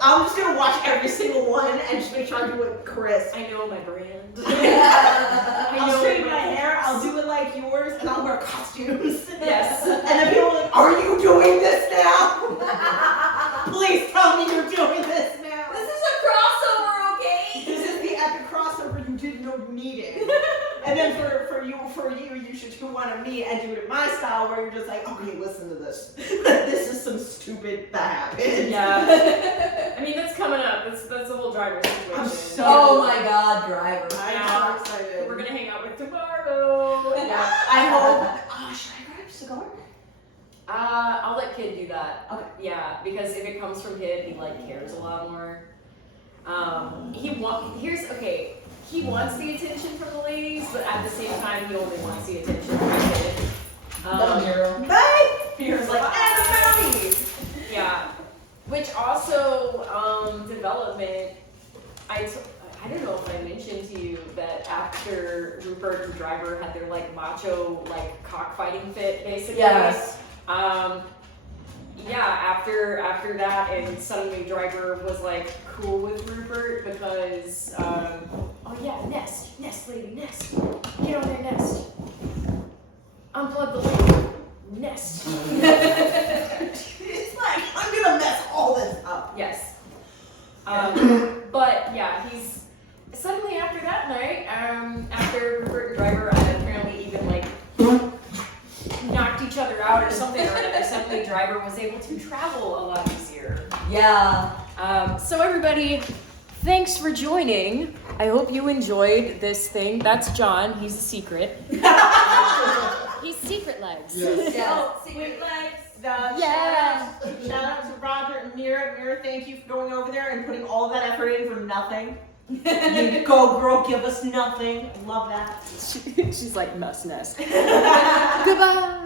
I'm just gonna watch every single one and just make sure I do it crisp. I know my brand. I'll straighten my hair, I'll do it like yours, and I'll wear costumes. Yes. And then people are like, are you doing this now? Please tell me you're doing this now. This is a crossover, okay? This is the epic crossover you didn't know you needed. And then for you, you should do one of me and do it in my style where you're just like, okay, listen to this. This is some stupid that happened. Yeah. I mean, that's coming up. That's a whole driver situation. I'm so- Oh my god, driver. I'm so excited. We're gonna hang out with tomorrow. Yeah. I hope. Should I grab a cigar? I'll let Kid do that. Okay. Yeah, because if it comes from Kid, he like cares a lot more. He wants the attention from the ladies, but at the same time, he only wants the attention from Kid. Hey! Here's like, And the brownies! yeah. Which also, development, I don't know if I mentioned to you that after Rupert and Driver had their like macho like cockfighting fit basically. Yes. After that, and suddenly Driver was like cool with Rupert because oh yeah, nest lady, nest. Get on there, nest. Unplug the light. Nest. It's like, I'm gonna mess all this up. Yes. But yeah, he's suddenly after that night, after Rupert and Driver apparently even like knocked each other out or something or another, suddenly Driver was able to travel a lot easier. Yeah. So everybody Thanks for joining. I hope you enjoyed this thing. That's John. He's a secret. He's Secret Legs. Yes. Yes. Secret legs. Yeah. Shout out to Roger and Mira. Mira, thank you for going over there and putting all that effort in for nothing. You go, girl, give us nothing. Love that. She's like, mess. Goodbye.